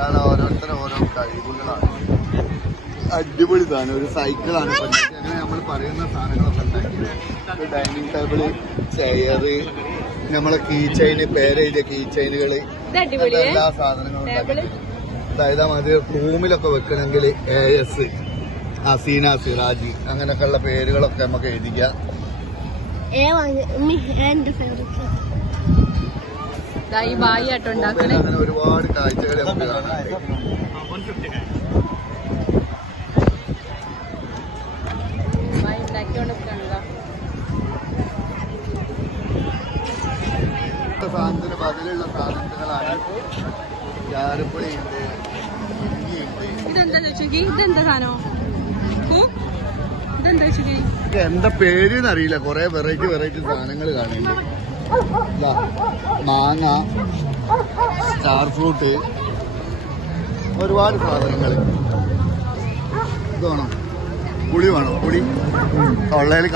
ഇയാൾ ഓരോരുത്തരും ഓരോ കഴിവുകളാണ്. അടിപൊളി സാധനം ഒരു സൈക്കിളാണ്. അങ്ങനെ നമ്മൾ പറയുന്ന സാധനങ്ങളൊക്കെ ഡൈനിങ് ടേബിൾ ചെയറ് നമ്മളെ കീ ചെയിന് പേരെഴുതിയ കീ ചെയിനുകൾ എല്ലാ സാധനങ്ങളും അതായത് അത് റൂമിലൊക്കെ വെക്കണമെങ്കിൽ എ എസ് അസീന സിറാജ് അങ്ങനെയൊക്കെയുള്ള പേരുകളൊക്കെ നമുക്ക് എഴുതിക്കാം. ഈ ബായി ആട്ടോ ഉണ്ടാക്കണേ ഒരുപാട് കാഴ്ചകൾ നമുക്ക് കാണാൻ ബായി ഉണ്ടാക്കിക്കൊണ്ടിരിക്കണല്ലോ സാധനത്തിന് ബദലുള്ള സാധനങ്ങളാണ് ഇതെന്താ ചോദിച്ചു? ഇതെന്താ സാധനം? ഇതെന്താ ചോദിച്ചു എന്താ പേര് അറിയില്ല കൊറേ വെറൈറ്റി വെറൈറ്റി സാധനങ്ങൾ കാണുന്നുണ്ട്. മാങ്ങ സ്റ്റാർ ഫ്രൂട്ട് ഒരുപാട് സാധനങ്ങൾ ഇത് വേണം. പുളി വേണം. പുളി. തൊള്ളയിൽ